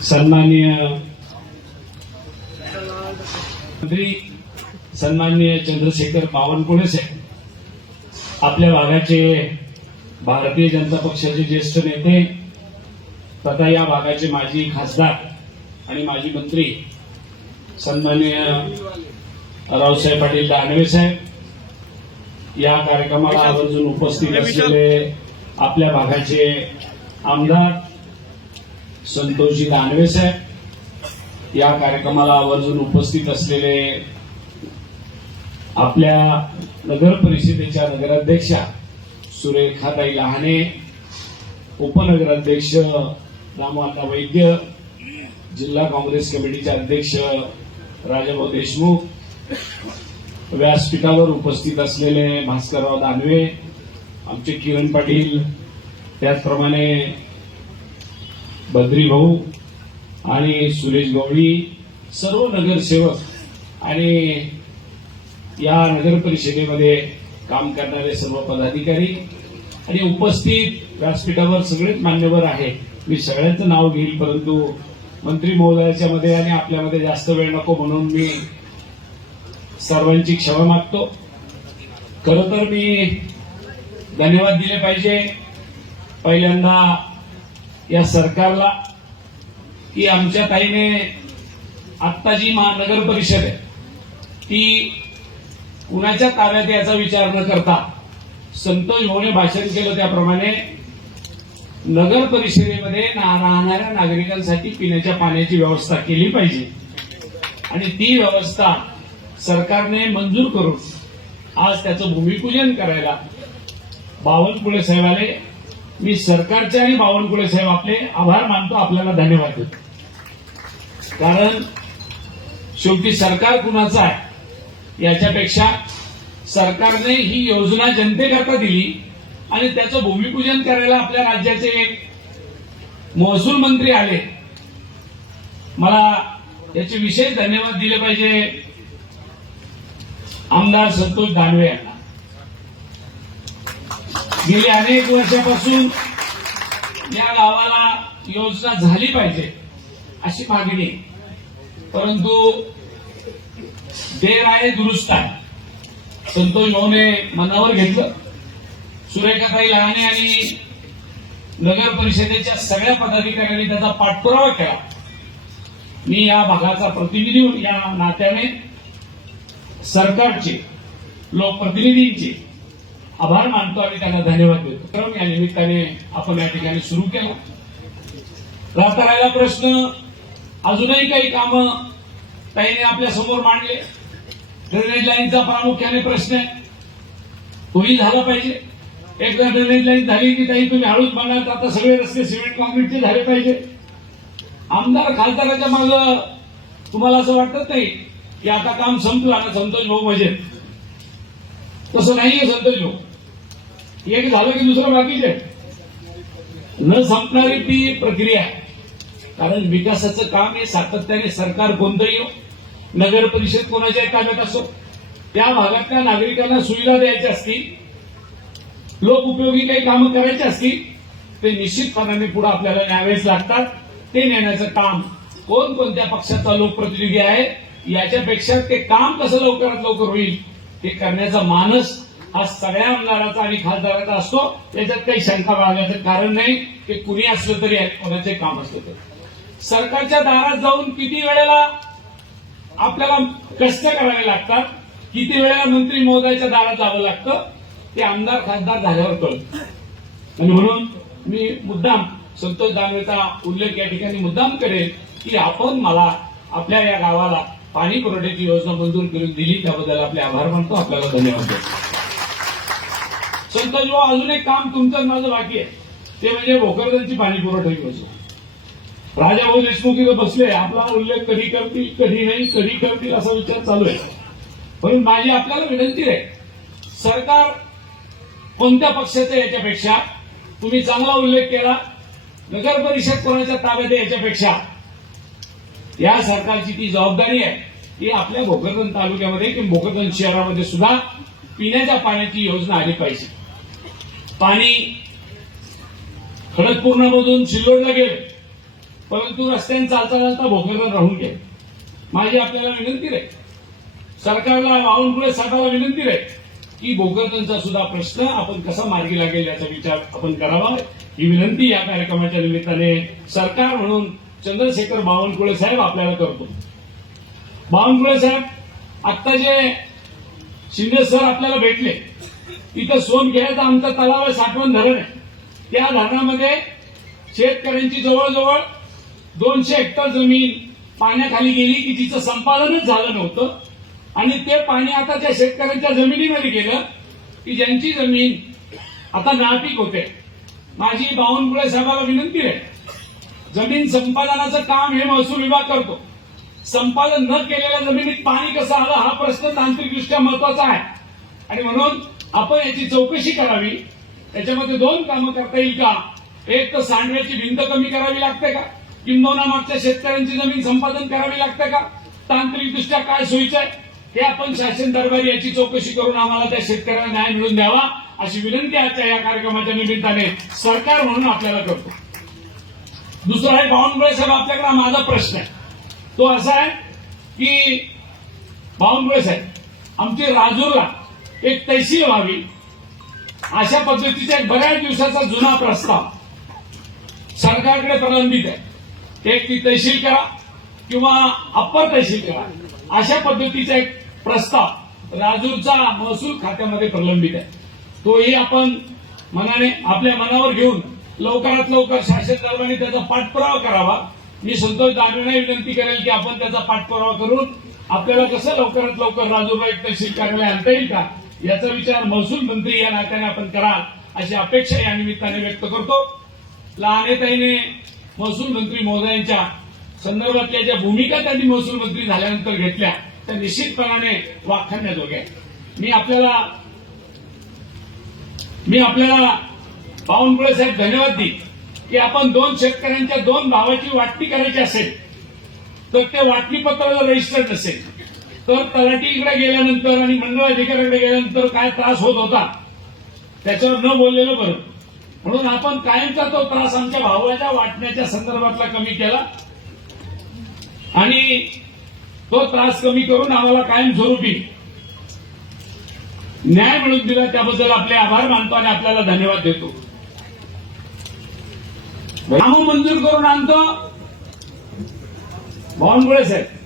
सन्माननीय मंत्री सन्माननीय चंद्रशेखर बावनकुळे साहेब आपल्या भागाचे भारतीय जनता पक्षाचे ज्येष्ठ नेते तथा या भागाचे माजी खासदार आणि माजी मंत्री सन्माननीय रावसाहेब पाटील दानवे साहेब या कार्यक्रमाला आवर्जून उपस्थित असलेले आपल्या भागाचे आमदार संतोषजी दानवे साहेब या कार्यक्रमाला आवर्जून उपस्थित असलेले आपल्या नगर परिषदेच्या नगराध्यक्षा सुरेखाताई लहाने उपनगराध्यक्ष रामवाता वैद्य जिल्हा काँग्रेस कमिटीचे अध्यक्ष राजाभाऊ देशमुख व्यासपीठावर उपस्थित असलेले भास्करराव दानवे आमचे किरण पाटील त्याचप्रमाणे बद्री भाऊ आणि सुरेश गवळी सर्व नगरसेवक आणि या नगर परिषदेमध्ये काम करणारे सर्व पदाधिकारी आणि उपस्थित व्यासपीठावर सगळेच मान्यवर आहे मी सगळ्यांचं नाव घेईल परंतु मंत्री महोदयाच्या मध्ये आणि आपल्यामध्ये जास्त वेळ नको म्हणून मी सर्वांची क्षमा मागतो. खर तर मी धन्यवाद दिले पाहिजे. पहिल्यांदा या सरकारला की आमच्या ताईने आत्ता जी महानगर परिषद आहे ती कुणाच्या ताब्यात याचा विचार न करता संतोष भाऊने भाषण केलं त्याप्रमाणे नगर परिषदेमध्ये राहणाऱ्या नागरिकांसाठी पिण्याच्या पाण्याची व्यवस्था केली पाहिजे. आणि ती व्यवस्था सरकारने मंजूर करून आज त्याचं भूमिपूजन करायला बावनकुळे साहेब आले मी सरकारचे आणि बावनकुळे साहेब आपले आभार मानतो आपल्याला धन्यवाद देतो. कारण शेवटी सरकार कुणाचं आहे? याच्यापेक्षा सरकारने ही योजना जनतेकरता दिली आणि त्याचं भूमिपूजन करायला आपल्या राज्याचे एक महसूल मंत्री आले. मला याचे विशेष धन्यवाद दिले पाहिजे आमदार संतोष दानवे यांना. गेली अनेक वर्षापासून या गावाला योजना झाली पाहिजे अशी मागणी. परंतु देर आहे दुरुस्त आहे. संतोष भाऊने मनावर घेतलं. सुरेखाताई लहाने आणि नगर परिषदेच्या सगळ्या पदाधिकाऱ्यांनी त्याचा पाठपुरावा केला. मी या भागाचा प्रतिनिधी या नात्याने सरकारचे लोकप्रतिनिधींचे आभार मानतो आणि त्यांना धन्यवाद देतो. तर या निमित्ताने आपण या ठिकाणी सुरू केला. राहता राहिला प्रश्न. अजूनही काही कामं ताईने आपल्यासमोर मांडले. ड्रेनेज लाईनचा प्रामुख्याने प्रश्न आहे. तोही झाला पाहिजे. एकदा ड्रेनेज लाईन झाली की ताई तुम्ही हळूच म्हणाल तर आता सगळे रस्ते सिमेंट कॉन्क्रीटचे झाले पाहिजे. आमदार खासदाराच्या मागं तुम्हाला असं वाटत नाही की आता काम संपलं आणि संतोष भाऊ मजेत. तसं नाहीये संतोष भाऊ. एक झालं की दुसरं बाकीचे न संपणारी ती प्रक्रिया. कारण विकासाचं काम हे सातत्याने सरकार कोणतंही हो नगर परिषद कोणाच्या ताब्यात असो त्या भागातल्या नागरिकांना सुविधा द्यायच्या असतील लोक उपयोगी काही कामं करायची असतील ते निश्चितपणाने पुढे आपल्याला न्यावेच लागतात. ते नेण्याचं काम कोण कोणत्या पक्षाचा लोकप्रतिनिधी आहे याच्यापेक्षा ते काम कसं लवकरात लवकर होईल ते करण्याचा मानस हा सगळ्या आमदाराचा आणि खासदाराचा असतो. त्याच्यात काही शंका बाळगण्याचं कारण नाही ते कुणी असलं तरी कोणाचे काम असलं तरी. सरकारच्या दारात जाऊन किती वेळेला आपल्याला कष्ट करावे लागतात किती वेळेला मंत्री महोदयाच्या दारात जावं लागतं ते आमदार खासदार झाल्यावर कळत. आणि म्हणून मी मुद्दाम संतोष दानवेचा उल्लेख या ठिकाणी मुद्दाम करेल की आपण मला आपल्या या गावाला पाणी पुरवठ्याची योजना मंजूर करून दिली त्याबद्दल आपले आभार मानतो. आपल्याला धन्यवाद देतो. संत जेव्हा अजून एक काम तुमचं माझं बाकी आहे ते म्हणजे भोकरदनची पाणी पुरवठा योजना राजाभाऊ देशमुख इथं बसले आपला उल्लेख कधी करतील कधी नाही कधी करतील असा विचार चालू आहे. पण माझी आपल्याला विनंती आहे सरकार कोणत्या पक्षाचं याच्यापेक्षा तुम्ही चांगला उल्लेख केला नगर परिषद कोणाच्या ताब्यात आहे याच्यापेक्षा या सरकारची ती जबाबदारी आहे की आपल्या भोकरदन तालुक्यामध्ये किंवा भोकरदन शहरामध्ये सुद्धा पिण्याच्या पाण्याची योजना आली पाहिजे. पाणी खडकपूर्णामधून शिल्लोडला गेलं. परंतु रस्त्याने चालता चालता भोकरला राहून गेले. माझी आपल्याला विनंती आहे सरकारला बावनकुळे साठाला विनंती आहे की भोकरदनचा सुद्धा प्रश्न आपण कसा मार्गी लागेल याचा विचार आपण करावा. ही विनंती या कार्यक्रमाच्या निमित्ताने सरकार म्हणून चंद्रशेखर बावनकुळे साहेब आपल्याला करतो. बावनकुळे साहेब आत्ता जे शिंदे सर आपल्याला भेटले इथं सोनखेड्याचा आमचा तलाव आहे साठवण धरण आहे. त्या धरणामध्ये शेतकऱ्यांची जवळजवळ दोनशे हेक्टर जमीन पाण्याखाली गेली की तिचं संपादनच झालं नव्हतं. आणि ते पाणी आता त्या शेतकऱ्यांच्या जमिनीमध्ये गेलं की ज्यांची जमीन आता नापीक होते. माझी बावनकुळे साहेबाला विनंती आहे. जमीन संपादनाचं काम हे महसूल विभाग करतो. संपादन न केलेल्या जमिनीत पाणी कसं आलं हा प्रश्न तांत्रिकदृष्ट्या महत्त्वाचा आहे. आणि म्हणून आपण याची चौकशी करावी. त्याच्यामध्ये दोन कामं करता येईल का? एक तर सांडव्याची भिंत कमी करावी लागते का? किंबोना मागच्या शेतकऱ्यांची जमीन संपादन करावी लागते का? तांत्रिकदृष्ट्या काय सोयीचं आहे? हे आपण शासन दरबारी याची चौकशी करून आम्हाला त्या शेतकऱ्यांना न्याय मिळून द्यावा अशी विनंती आजच्या या कार्यक्रमाच्या निमित्ताने सरकार म्हणून आपल्याला करतो. दुसरा आहे बावनकुळे साहेब आपल्याकडे माझा प्रश्न आहे. तो असा आहे की बावनकुळे साहेब आमची राजूरला एक तहसील व्हावी. अशा पद्धतीचा एक बऱ्याच दिवसाचा जुना प्रस्ताव. सरकारकडे प्रलंबित आहे. एक ती तहसील करा किंवा अप्पर तहसील करा. अशा पद्धतीचा एक प्रस्ताव राजूरचा महसूल खात्यामध्ये प्रलंबित आहे. तोही आपण मनाने आपल्या मनावर घेऊन लवकरात लवकर शासन दरम्यान त्याचा पाठपुरावा करावा. मी संतोष दानवेंना विनंती करेल की आपण त्याचा पाठपुरावा करून आपल्याला कसं लवकरात लवकर राजूरला एक तहसील कार्यालय आणता येईल का याचा विचार महसूल मंत्री या नात्याने आपण कराल अशी अपेक्षा या निमित्ताने व्यक्त करतो लहानेताईने महसूल मंत्री महोदयांच्या संदर्भातल्या ज्या भूमिका त्यांनी महसूल मंत्री झाल्यानंतर घेतल्या त्या निश्चितपणाने वाखाणण्याजोग्या आहेत. मी आपल्याला मी आपल्याला बावनकुळे साहेब धन्यवाद देईन की आपण दोन शेतकऱ्यांच्या दोन भावाची वाटणी करायची असेल तर ते वाटणीपत्राला रजिस्टर्ड नसेल तर तलाठीकडे गेल्यानंतर आणि मंडळ अधिकाऱ्याकडे गेल्यानंतर काय त्रास होत होता त्याच्यावर न बोललेलं बरं. म्हणून आपण कायमचा तो त्रास आमच्या भावाच्या वाटण्याच्या संदर्भातला कमी केला. आणि तो त्रास कमी करून आम्हाला कायमस्वरूपी न्याय मिळून दिला. त्याबद्दल आपले आभार मानतो आणि आपल्याला धन्यवाद देतो. काम मंजूर करून आणतो. बावनकुळे साहेब.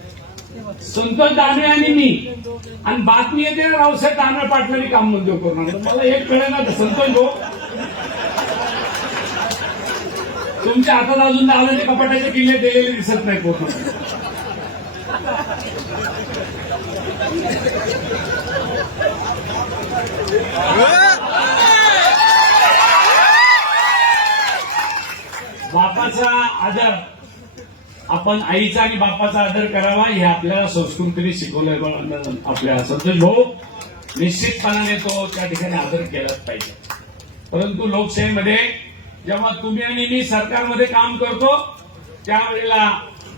संतोष दानवे आणि मी. आणि बातमी येते रावसाहेब दानवे पाटलांनी काम उद्योग करणार मला एक कळे ना संतोष भाऊ तुमच्या हातात अजून दादाचे कपाटाचे किल्ले दिलेले दिसत नाही पूर्ण बापाचा आदर. आपण आईचा आणि बापाचा आदर करावा हे आपल्याला संस्कृतीने शिकवलं आपल्या संतोष लोक निश्चितपणाने तो त्या ठिकाणी आदर केलाच पाहिजे. परंतु लोकशाहीमध्ये जेव्हा तुम्ही आणि मी सरकारमध्ये काम करतो त्यावेळेला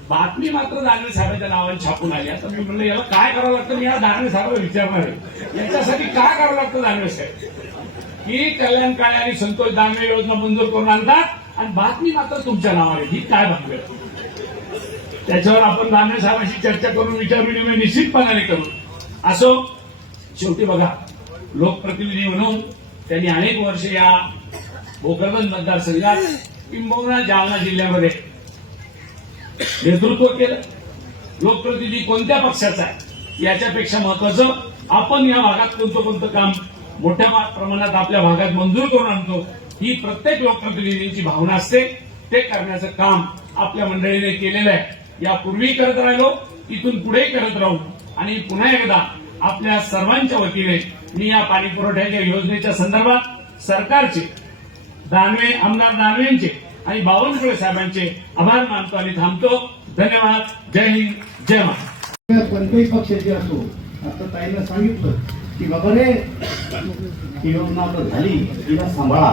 बातमी मात्र दानवे साहेबांच्या नावाने छापून आली. आता मी म्हणलं याला काय करावं लागतं? मी या दानवे साहेबांना विचारणार आहे. याच्यासाठी काय करावं लागतं दानवे साहेब? की कल्याणकाळी आणि संतोष दानवे योजना मंजूर करून आणतात आणि बातमी मात्र तुमच्या नावाने. ही काय भानगड त्याच्यावर आपण दानवे साहेबांशी चर्चा करून विचार विनिमय निश्चितपणाने करू. असो शेवटी बघा लोकप्रतिनिधी म्हणून त्यांनी अनेक वर्ष या भोकरदन मतदारसंघात किंबहुना जालना जिल्ह्यामध्ये नेतृत्व केलं. लोकप्रतिनिधी कोणत्या पक्षाचा आहे? याच्यापेक्षा महत्वाचं आपण या भागात कोणतं कोणतं काम मोठ्या प्रमाणात आपल्या भागात मंजूर करून आणतो ही प्रत्येक लोकप्रतिनिधींची भावना असते. ते करण्याचं काम आपल्या मंडळीने केलेलं आहे. यापूर्वी करत राहिलो इथून पुढे करत राहू. आणि पुन्हा एकदा आपल्या सर्वांच्या वतीने मी या पाणी पुरवठ्याच्या योजनेच्या संदर्भात सरकारचे दानवे आमदार दानवेंचे आणि बावनकुळे साहेबांचे आभार मानतो आणि थांबतो. धन्यवाद. जय हिंद. जय महाराष्ट्र. कोणत्याही पक्षाची असो आता ताईला सांगितलं की बाबा रे ही योजना झाली तिला सांभाळा.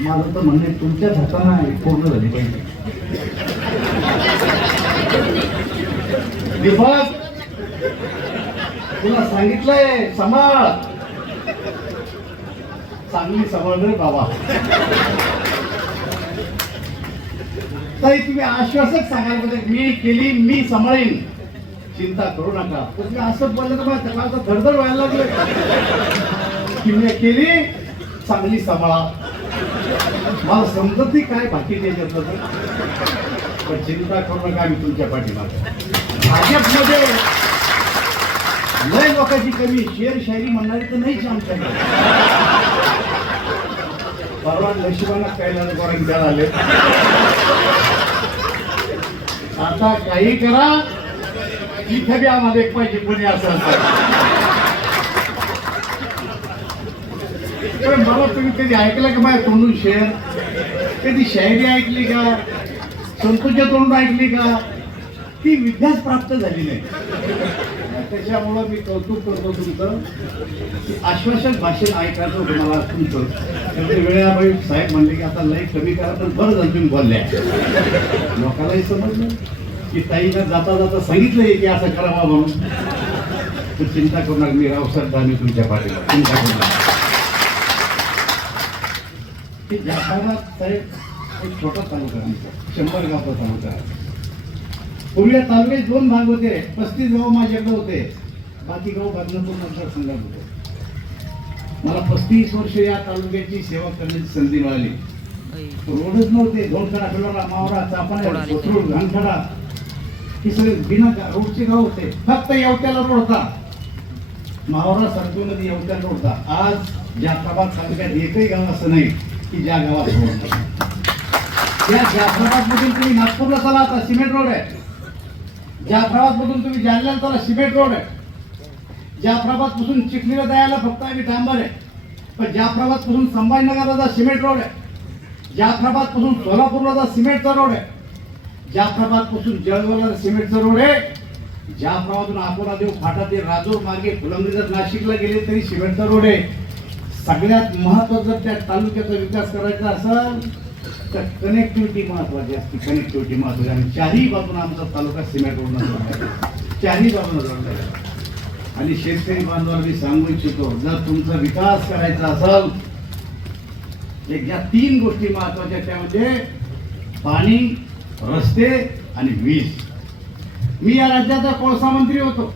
माझं तर म्हणणं आहे, तुमच्याच हाताने आहे, पूर्ण झाली पाहिजे. तुला सांगितलंय सांभाळ. चांगली सांभाळ रे बाबा. ताई तुम्ही आश्वासक सांगायला पाहिजे मी केली मी सांभाळीन. चिंता करू नका. तर तुम्ही असं बोललं तर मला त्याला धडधड व्हायला लागलं. की मी केली चांगली सांभाळा. मला समजत नाही काय बाकी त्याच्यातलं तर. पण चिंता करू नका मी तुमच्या पाठीमागे. भाजपमध्ये लय लोकांची कमी शेर शायरी म्हणणारी तर नाहीच आमच्याकडे परवा नशिबाला कायला गोरंग द्यायला आले. आता काही करा इथे बी आम्हाला एक पाहिजे कोणी असं असतं तर मला तुम्ही कधी ऐकलं का माझ्या तोंडून शेर? कधी शायरी ऐकली का? संतोषच्या तोंडून ऐकली का? ती विद्याच प्राप्त झाली नाही. त्याच्यामुळं मी कौतुक करतो तुमचं. की आश्वासक भाषेत ऐकायचं होतं मला तुमचं. त्यामुळे वेळाबाई साहेब म्हणले की आता लय कमी करा तर बरं झालं तुम्ही बोलल्या. लोकांनाही समजलं. की ताईनं जाता जाता सांगितलंय की असं करावा म्हणून. तर चिंता करू नका मी रावसाहेब मी तुमच्या पाठीला चिंता करू नका की जाताना साहेब एक छोटा तालुका आमचा. शंभर गावचा तालुका आहे पूर्वी या तालुक्यात दोन भाग होते. पस्तीस गाव माझ्याकडे होते. बाकी गाव बदनापूर मतदारसंघात होते. मला पस्तीस वर्ष या तालुक्याची सेवा करण्याची संधी मिळाली. रोडच नव्हते. दोन खडा खडा मावरा चापाण्या कोथरूड घाणखडा. ही सगळे बिना रोडचे गाव होते. फक्त येवत्याला रोड होता. मावरा सरकूमध्ये येवत्या रोड होता. आज जाफराबाद तालुक्यात एकही गाव असं नाही. की ज्या गावात त्या जाफराबाद मधून तुम्ही नागपूरला चला आता सिमेंट रोड आहे. जाफराबाद मधून तुम्ही जालन्याला चला सिमेंट रोड आहे. जाफराबादपासून चिखलीला जायला फक्त आम्ही डांबर आहे. पण जाफराबादपासून संभाजीनगरला जा सिमेंट रोड आहे. जाफराबादपासून सोलापूरला जा सिमेंटचा रोड आहे. जाफराबादपासून जळगावला सिमेंटचा रोड आहे. जाफराबादून अकोला देव फाटा ते राजूर मागे फुलंबरीचा जर नाशिकला गेले तरी सिमेंटचा रोड आहे. सगळ्यात महत्वाचं जर त्या तालुक्याचा विकास करायचा असेल तर कनेक्टिव्हिटी महत्वाची असते. कनेक्टिव्हिटी महत्वाची आणि चारही बाजून आमचा तालुका सिमेंट रोडनं चारही बाजूला जोडला आणि शेतकरी बांधवाला मी सांगू इच्छितो जर तुमचा विकास करायचा असेल एक ज्या तीन गोष्टी महत्त्वाच्या त्यामध्ये पाणी रस्ते आणि वीज. मी या राज्याचा कोळसा मंत्री होतो.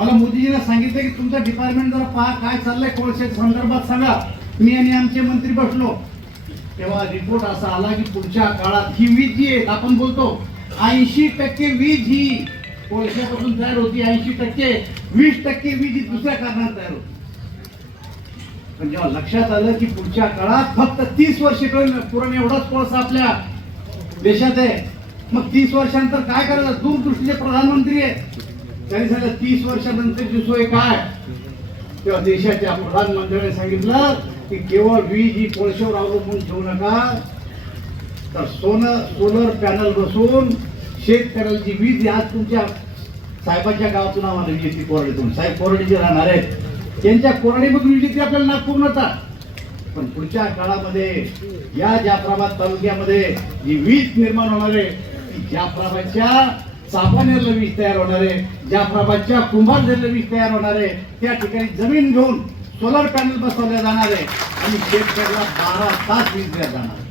मला मोदीजीने सांगितलं की तुमचं डिपार्टमेंट जरा पहा काय चाललंय कोळशाच्या संदर्भात सांगा. मी आणि आमचे मंत्री बसलो. तेव्हा रिपोर्ट असा आला की पुढच्या काळात ही वीज जी आहे आपण बोलतो ऐंशी टक्के वीज ही कोळशापासून तयार होती ऐंशी टक्के वीस टक्के वीज ही दुसऱ्या कारणात तयार होती. पण जेव्हा लक्षात आलं की पुढच्या काळात फक्त तीस वर्ष पुरण एवढाच कोळसा आपल्या देशात आहे मग तीस वर्षानंतर काय करायचं? दूरदृष्टीचे प्रधानमंत्री आहे त्यांनी सांगितलं तीस वर्षानंतरची सोय काय? तेव्हा देशाच्या प्रधानमंत्र्यांनी सांगितलं की केवळ वीज ही कोळशावर अवलंबून ठेवू नका. तर सोनं सोलर पॅनल बसून शेतकऱ्याला जी वीज आज तुमच्या साहेबाच्या गावातून आम्हाला वीज येते कोरडीतून. साहेब कोरडी जे राहणार आहेत. त्यांच्या कोरडीमधून वीज येते आपल्याला नागपूर नव्हता पण पुढच्या काळामध्ये या जाफराबाद तालुक्यामध्ये जी वीज निर्माण होणार आहे ती जाफराबादच्या चापानेरला वीज तयार होणार आहे जाफराबादच्या कुंभारझरला वीज तयार होणार आहे त्या ठिकाणी जमीन घेऊन सोलर पॅनल बसवल्या जाणार आहे आणि शेतकऱ्याला बारा तास वीज दिल्या जाणार. आहे.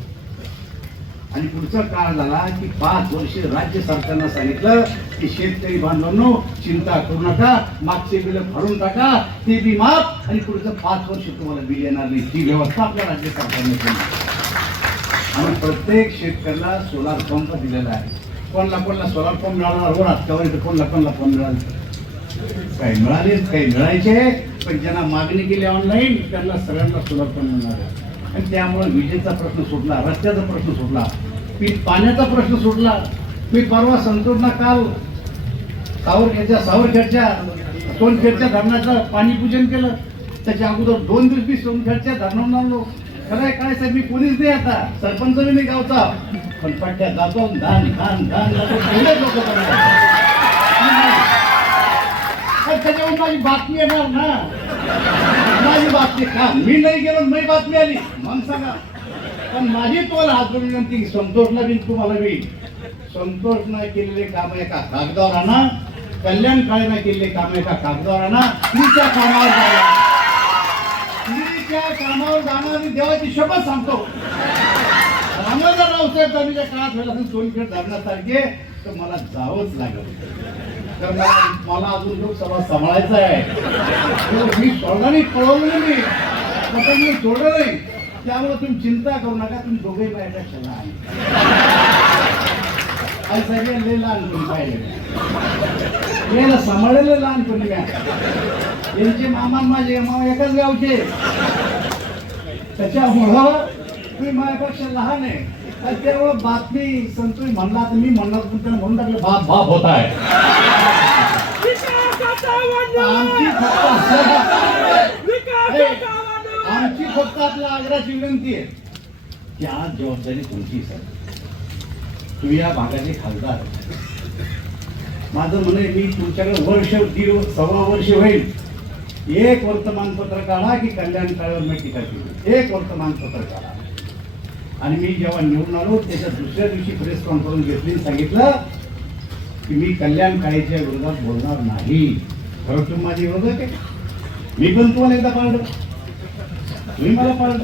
आणि पुढचा काळ झाला की पाच वर्ष राज्य सरकारनं सांगितलं की शेतकरी बांधवांनो चिंता करू नका मागचे बिल भरून टाका ते बी माफ आणि पुढचं पाच वर्ष तुम्हाला बिल येणार नाही. ही व्यवस्था आपल्या राज्य सरकारने केली. आणि प्रत्येक शेतकऱ्याला सोलार पंप दिलेला आहे. कोणला कोणला सोलार पंप मिळाला हो हातकावर येतं कोणला कोणला फोन मिळाला? काही मिळाले काही मिळायचे पण ज्यांना मागणी केली ऑनलाईन त्यांना सगळ्यांना सोलार पण मिळणार आहे. आणि त्यामुळे विजेचा प्रश्न सुटला रस्त्याचा प्रश्न सुटला मी पाण्याचा प्रश्न सुटला. मी परवा संतोषना काल सावरखेडच्या सावरखेडच्या सोनखेडच्या धरणाचं पाणी पूजन केलं. त्याच्या अगोदर दोन दिवस मी सोनखेडच्या धरणावर आणलो खरंय काय साहेब मी पोलीस नाही आता. सरपंच बी नाही गावचा. पण पट्ट्या जातो धान खान धान जातो त्याच्यावर माझी बातमी येणार ना. माझी बातमी का? मी नाही गेलो नाही बातमी आली. मग सांगा. पण माझी तुम्हाला हात विनंती संतोषला बी तुम्हाला बी. नाही केलेले काम एका कागदावर आणा. कल्याण काळेनं केलेले काम एका कागदावर आणा. तुमच्या कामावर त्या कामावर जाणार मी देवाची शपथ सांगतो. रामाला बाळासाहेब दानवेच्या काळात व्हायला असेल सोनपेठ धरण्यासारखे तर मला जावंच लागेल. तर मला मला अजून लोकसभा सांभाळायचा आहे. मी सोडणार नाही पळवलं नाही. मी आता मी सोडलं नाही. त्यामुळे तुम्ही चिंता करू नका तुम्ही दोघे माझ्या आहे आणि सगळे लय लहानपणी पाहिले याला सांभाळलेलं लहानपणी काय यांचे मामा माझे मामा एकाच गावचे. त्याच्यामुळं तुम्ही माझ्यापेक्षा लहान आहे. त्यामुळं बातमी संतोष म्हणला तर मी पण त्यानं म्हणून टाकलं बाप बाप होत आहे. आमची फक्त आपल्या आग्राची विनंती आहे. त्या जबाबदारी तुमची सर तुम्ही या भागाचे खासदार. माझं म्हणे मी तुमच्याकडे वर्ष दीड सव्वा वर्ष होईल. एक वर्तमानपत्र काढा की कल्याण काळावर मी टीका केली. एक वर्तमानपत्र काढा. आणि मी जेव्हा निवडून आलो त्याच्या दुसऱ्या दिवशी प्रेस कॉन्फरन्स घेतली सांगितलं की मी कल्याण काळेच्या विरोधात बोलणार नाही. खरं तुम्ही माझे विरोधक आहे मी पण तुम्हाला एकदा पाळलं तुम्ही मला पाळलं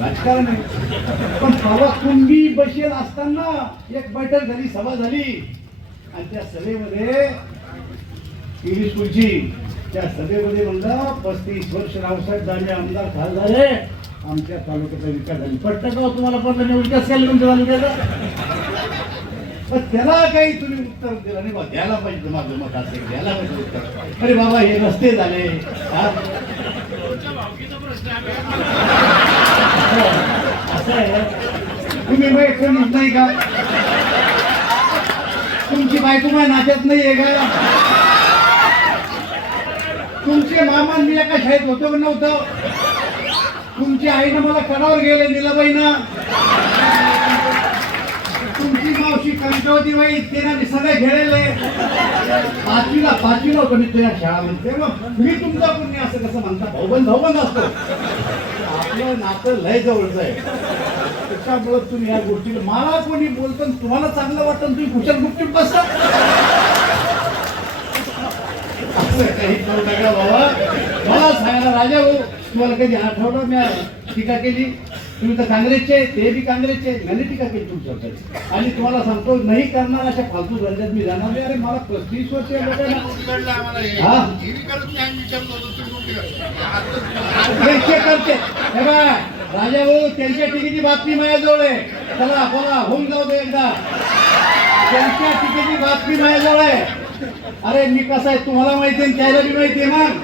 राजकारण आहे. पण सभा तुम्ही बसेल असताना एक बैठक झाली सभा झाली. आणि त्या सभेमध्ये टीव्ही स्कूलची त्या सभेमध्ये म्हणलं पस्तीस वर्ष रावसाहेब झाले आमदार खाल झाले. आमच्या तालुक्याचा विकास झाला. पटलं का हो तुम्हाला पटलं नाही? विकास केला तुमच्या तालुक्याचा पण त्याला काही तुम्ही उत्तर दिलं नाही. बा द्यायला पाहिजे माझं मत असेल द्यायला पाहिजे उत्तर. अरे बाबा हे रस्ते झाले. असं आहे तुम्ही मग नाही का? तुमची बायको माझ्या नात्यात नाहीये का? तुमचे मामा मी एका शाळेत होतो नव्हतं? तुमची आईनं मला कडावर गेले निलाबाईनं तुमची मावशी कंटावती बाई तिने सगळे घेळलेले पाचवीला पाचवीला होतो मी तुझ्या म्हणते. मग मी तुमचा पुण्य असं कसं म्हणता? भाऊबंद भाऊबंद असतो. आपलं नातं लय जवळचं आहे. त्याच्यामुळं तुम्ही या गोष्टीला मला कोणी बोलतं आणि तुम्हाला चांगलं वाटतं तुम्ही कुशल गुपचूप बसता. बाबा मला सांगा राजा भाऊ तुम्हाला कधी आठवलं मी टीका केली तुम्ही तर काँग्रेसचे ते बी काँग्रेसचे त्यांनी टीका केली तुमच्यावर आणि तुम्हाला सांगतो नाही करणार अशा फालतू धंद्यात मी जाणार नाही अरे मला पस्तीस वर्ष करते हे बघा, राजा भाऊ त्यांच्या टिकीची बातमी माझ्याजवळ आहे चला बोला होऊन जाऊ दे एकदा त्यांच्या टिकीची बातमी माझ्याजवळ आहे अरे मी कसा आहे तुम्हाला माहिती आहे त्याला बी माहिती आहे मग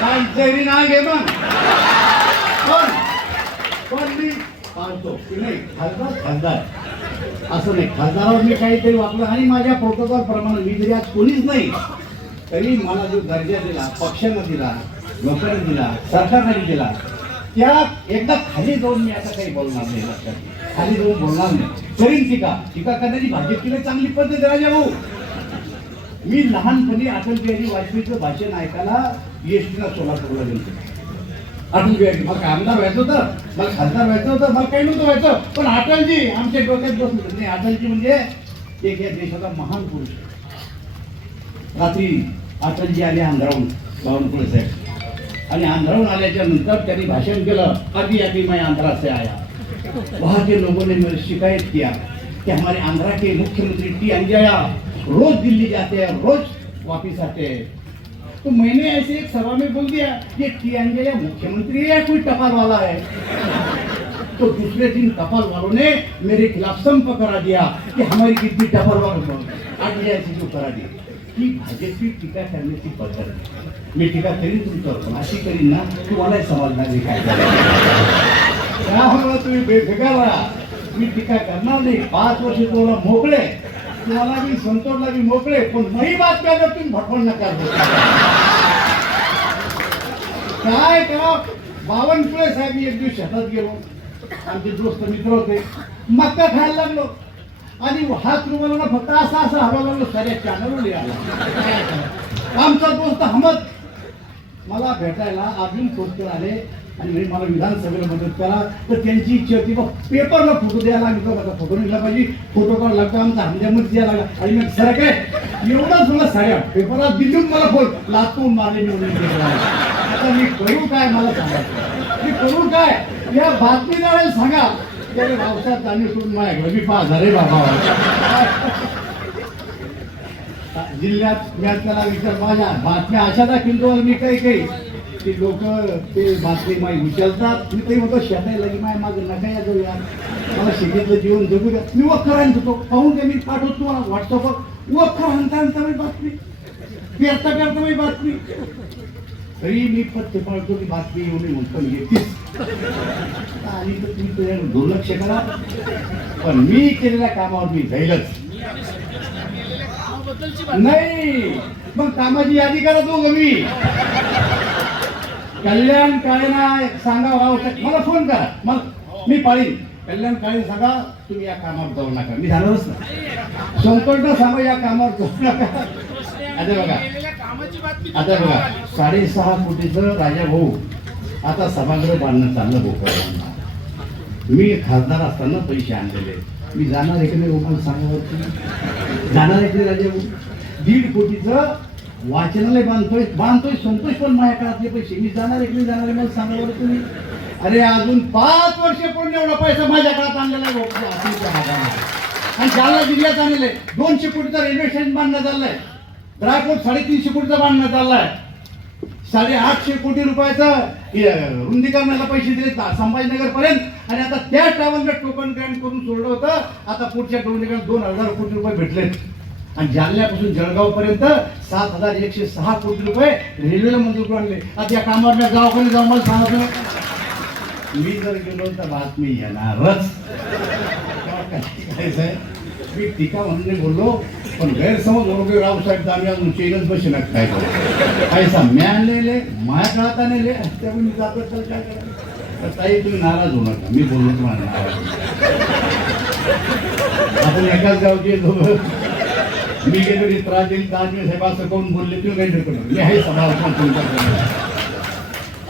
काय जरी नाग आहे मग. पण पण मी पाळतो की नाही? खासदार खासदार. असं नाही खासदारावर मी काहीतरी वापरलं आणि माझ्या प्रोटोकॉल प्रमाणे मी जरी आज कोणीच नाही तरी मला जो दर्जा दिला पक्षानं दिला लोकांनी दिला सरकारने दिला त्या एकदा खाली जाऊन मी आता काही बोलणार नाही लक्षात खाली जाऊन बोलणार नाही. करीन टीका. टीका करण्याची भाजपची चांगली पद्धत राजा भाऊ मी लहानपणी अटल बिहारी वाजपेयीचं भाषण ऐकायला बीएसटीला सोलापूरला गेलो अटल बिहारी मला आमदार व्हायचं होतं मला खासदार व्हायचं होतं मला काही नव्हतं व्हायचं. पण अटलजी आमच्या डोक्यात बसलं नाही अटलजी म्हणजे एक या देशाचा महान पुरुष. रात्री अटलजी आले आंध्राहून बावनकुळे साहेब. आणि आंध्राहून आल्याच्यानंतर त्यांनी भाषण केलं अभी अभी मैं आंध्रा से आया. वहाँ के लोगों ने मेरे शिकायत किया कि हमारे आंध्रा के मुख्यमंत्री टी. अंजया रोज दिल्ली जाते हैं, रोज वापिस आते हैं तो मैंने ऐसे एक सभा में बोल दिया, ये टी अंजया मुख्यमंत्री है या कोई टपाल वाला है तो दूसरे दिन टपाल वालों ने मेरे खिलाफ संप करा दिया कि हमारी कितनी टपाल वालों ऐसी जो करा दी ही भाजपची टीका करण्याची पद्धत आहे. मी टीका करीन तुमच्यावर पण अशी करीन ना तुम्हालाही समजणार नाही काय. त्यामुळे तुम्ही बेफिकार राहा मी टीका करणार नाही, पाच वर्ष तुम्हाला मोकळे तुम्हाला मी संतोषला मी मोकळे पण नाही बातम्या जर तुम्ही भटवण नका काय का? बावनकुळे साहेब मी एक दिवस शेतात गेलो. आमचे दोस्त मित्र होते. मक्का खायला लागलो. आणि हात रुमाला फक्त असा असं हवा लागलो सगळ्या चॅनलवर लिहायला आमचा दोस्त हमत. मला भेटायला अजून पोस्टर आले? आणि म्हणजे मला विधानसभेला मदत करा. तर त्यांची इच्छा होती बघ पेपरला फोटो द्यायला लागतो माझा फोटो निघला पाहिजे. फोटो काढ लागतो आमचा हंड्यामध्ये द्यायला लागला. आणि मग सर काय एवढाच मला साड्या पेपरला दिल्लीहून मला फोन. लातून मारले मी आता मी करू काय मला सांगा. मी करू काय? या बातमीदाराला सांगा. त्याने पावसात जाणे सोडून माझ्याकडे मी पाच झाले बाबा. जिल्ह्यात मी आज त्याला विचार माझ्या बातम्या अशा दाखवतो मी काही काही. की लोक ते बातमी माही उचलतात. मी काही म्हणतो शेतायला की माय माझं नका या जाऊ यार. मला शेतीतलं जीवन जगू द्या. मी वखर आणतो पाहून द्या मी पाठवतो तुम्हाला व्हॉट्सअपवर वखर आणता आणता मी बातमी. पेरता पेरता मी बातमी. तरी मी पत्ते पाळतो की बातमी एवढी उत्तम येतीच. आणि तर तुम्ही तुझ्याकडे दुर्लक्ष करा. पण मी केलेल्या कामावर मी जाईलच नाही. मग कामाची यादी करा तू मी. कल्याण काळेना सांगा मला फोन करा. मला मी पाळीन. कल्याण काळे सांगा तुम्ही या कामावर जाऊ नका. मी झालोच ना संकट सांगा या कामावर जाऊ नका. आता बघा. आता बघा. साडेसहा कोटीचं राजा भाऊ. आता सभागृह बांधणं चाललं भोपाळला मी खासदार असताना पैसे आणलेले. मी जाणार आहे की नाही ओपन सांगा जाणार आहे की राजा भाऊ. दीड कोटीचं वाचनालय बांधतोय बांधतोय संतोष पण माझ्या काळातले पैसे. मी जाणार इकडे जाणार मला सांगा बरं तुम्ही अरे अजून पाच वर्ष पूर्ण एवढा पैसा माझ्या काळात आणलेला आहे आणि जालना जिल्ह्यात आणलेलं दोनशे कोटीचा रेल्वे स्टेशन बांधण्यात चाललंय ड्रायपोर्ट साडेतीनशे कोटीचा बांधण्यात चाललाय साडे आठशे कोटी रुपयाचा रुंदीकरणाला पैसे दिले संभाजीनगर पर्यंत आणि आता त्या ट्रॅव्हलला टोकन ग्रँड करून सोडलं होतं. आता पुढच्या टोकन दोन हजार कोटी रुपये भेटले आणि जालन्यापासून जळगावपर्यंत सात हजार एकशे सहा कोटी रुपये रेल्वेला मंजूर करून आणले. आता या कामावर गावाकडे जाऊन मला सांगतो मी जर गेलो तर बातमी येणारच. आहे? मी टीका म्हणून बोललो पण गैरसमज होतो रावसाहेब आम्ही अजून चेनच बसे ना काय करू? पैसा म्या नेले माया काळात नेले त्यामुळे मी जातो तर काय करायचं? ताई तुम्ही नाराज होणार का मी बोललो तुम्हाला नाराज आपण एकाच गावचे दोघं मी गेलो की त्रास देईल त्रास दाजमी साहेब असं कोण बोलले तुम्ही काही नको मी आहे सभा तुमच्याकडे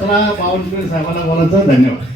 चला बावनकुळे साहेबाला बोलायचं धन्यवाद.